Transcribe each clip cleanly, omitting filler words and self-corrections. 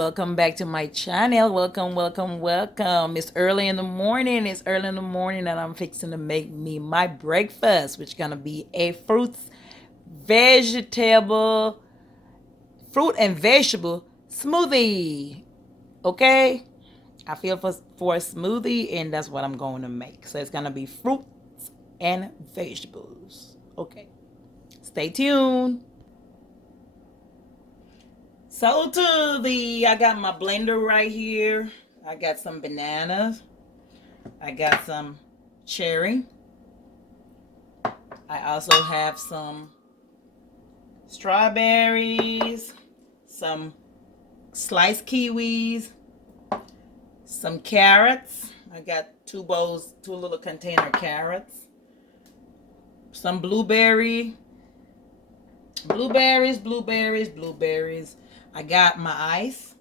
welcome back to my channel. Welcome. It's early in the morning. And I'm fixing to make me my breakfast, which is gonna be a vegetable, fruit and vegetable smoothie. Okay, I feel for a smoothie, and that's what I'm going to make. So it's gonna be fruits and vegetables. Okay, stay tuned. So I got my blender right here. I got some bananas. I got some cherry. I also have some strawberries, some sliced kiwis, some carrots. I got two little container carrots. Some blueberries. I got my ice.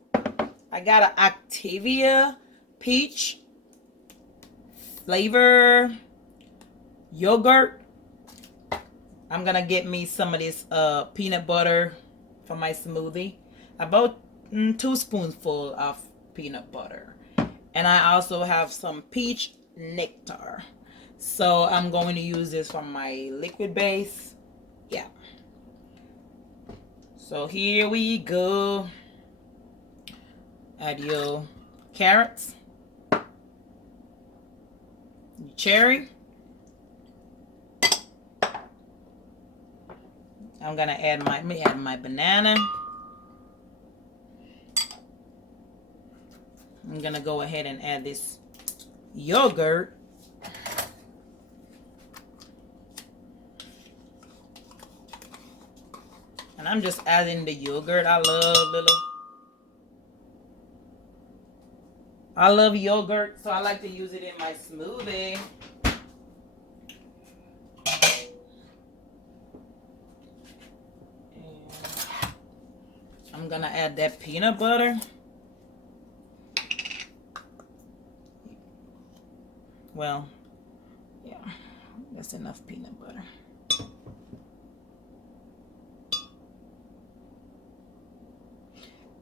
I got an Activia peach flavor yogurt. I'm gonna get me some of this peanut butter for my smoothie. About 2 spoonfuls of peanut butter. And I also have some peach nectar. So I'm going to use this for my liquid base. Yeah. So here we go. Add your carrots, your cherry. I'm gonna add my banana. I'm gonna go ahead and add this yogurt. And I'm just adding the yogurt. I love yogurt, so I like to use it in my smoothie. And I'm gonna add that peanut butter. Well, yeah, that's enough peanut butter.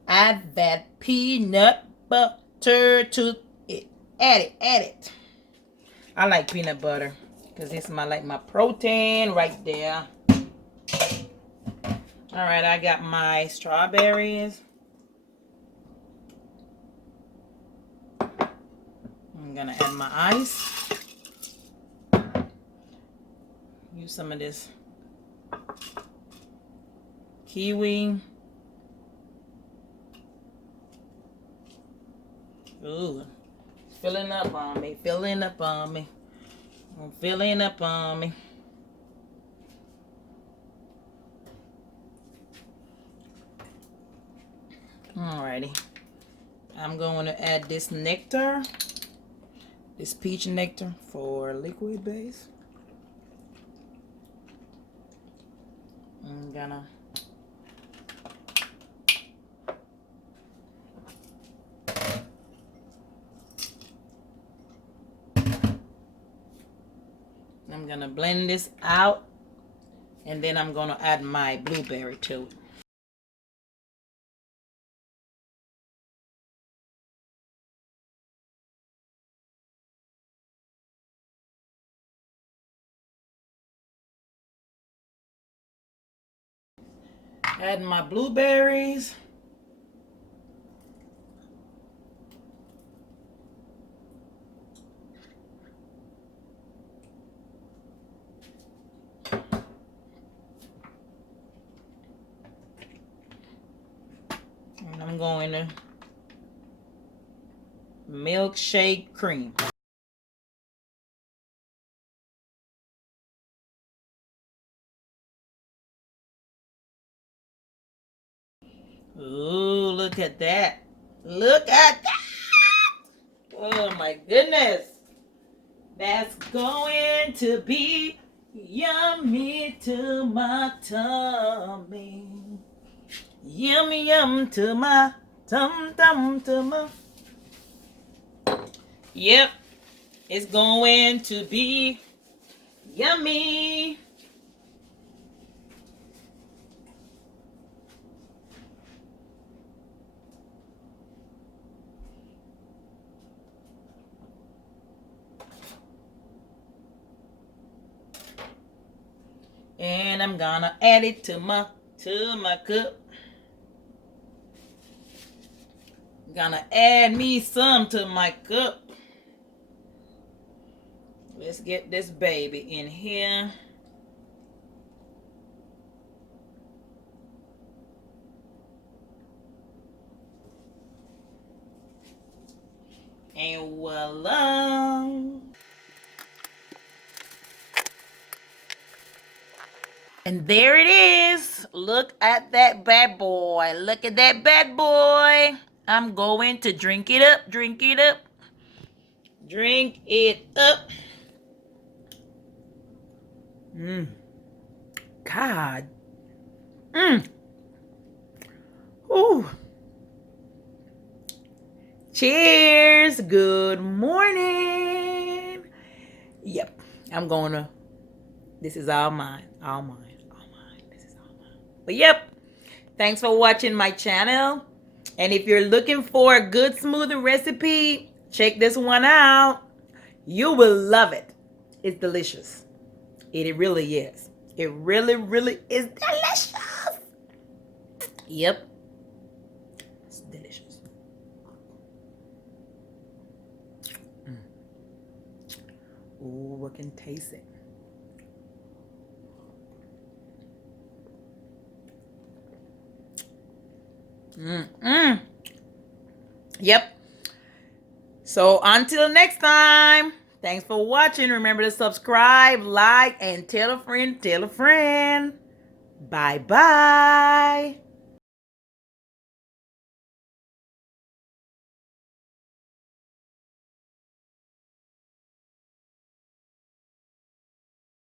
Add that peanut butter to it. Add it. I like peanut butter because it's my protein right there. All right, I got my strawberries. I'm gonna add my ice. Use some of this kiwi. Ooh, filling up on me. Alrighty. I'm going to add this nectar. This peach nectar for liquid base. I'm gonna blend this out, and then I'm gonna add my blueberry to it. Add my blueberries. And I'm going to milkshake cream. Ooh, look at that. Oh my goodness. That's going to be yummy to my tummy. Yum to my tum to my. Yep, it's going to be yummy. And I'm gonna add it to my cup. Gonna add me some to my cup. Let's get this baby in here. And voila. And there it is. Look at that bad boy. Look at that bad boy. I'm going to drink it up. Drink it up. Drink it up. God. Ooh. Cheers. Good morning. Yep. I'm gonna. This is all mine. All mine. All mine. This is all mine. But yep. Thanks for watching my channel. And if you're looking for a good smoothie recipe, check this one out. You will love it. It's delicious. It really is. It really, really is delicious. Yep. It's delicious. Ooh, I can taste it. Yep. So until next time, thanks for watching. Remember to subscribe, like, and tell a friend, tell a friend. Bye-bye.